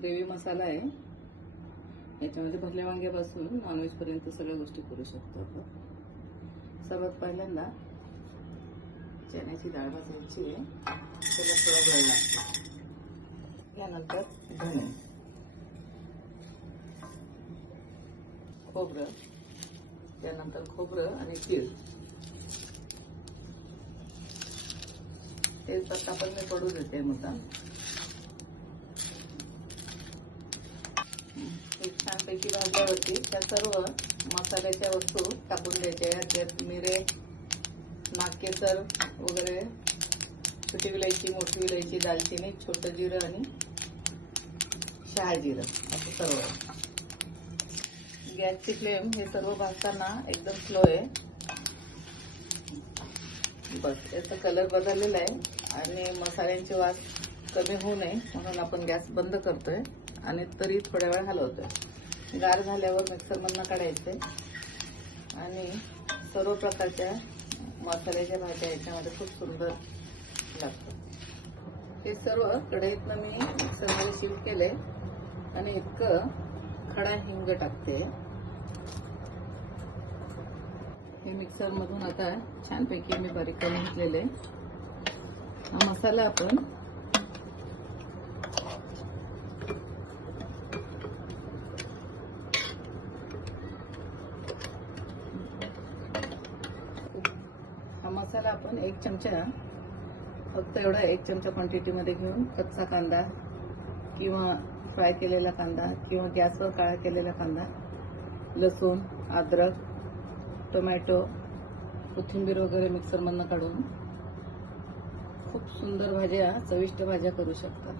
Gravy मसाला आहे. याच्यामध्ये भरल्या वांग्यापासून नॉनव्हेज पर्यंत सगळ्या गोष्टी करू शकतो आपण. सर्वात पहिल्यांदा चण्याची डाळ भाजायची आहे. त्याला थोडा वेळ लागतो. त्यानंतर धणे, खोबरं, त्यानंतर खोबरं आणि तीळ तेजपत्ता पण मी पडू देते मुद्दाम. एक छानपैकी भाजल्यावरती त्या सर्व मसाल्याच्या वस्तू टाकून द्यायच्या. त्यात मिरे, नागकेसर वगैरे, छोटी विलायची, मोठी विलायची, दालचिनी, छोटं जिरं आणि शहाजिरं असं सर्व. गॅसची फ्लेम हे सर्व भाजताना एकदम स्लो आहे. बस याचा कलर बदललेला आहे आणि मसाल्यांचे वास कमी होऊ नये म्हणून आपण गॅस बंद करतोय आणि तरी थोड्या वेळ हलवतोय. गार झाल्यावर मिक्सरमधनं काढायचे आणि सर्व प्रकारच्या मसाल्याच्या भाज्या याच्यामध्ये खूप सुंदर लागतात. हे सर्व कढईतनं मी मिक्सरमध्ये शिफ्ट केले आणि इतकं खडा हिंग टाकते. हे मिक्सर मधून आता छानपैकी मी बारीक करून घेतलेले. हा मसाला आपण एक चमचा, फक्त एवढा 1 चमचा क्वांटिटी मध्ये घेऊन कच्चा कांदा किंवा फ्राय केलेला कांदा किंवा गॅसवर काळा केलेला कांदा, लसूण, अद्रक, टोमॅटो, कोथिंबीर वगैरे मिक्सरमधनं काढून खूप सुंदर भाज्या, चविष्ट भाज्या करू शकता.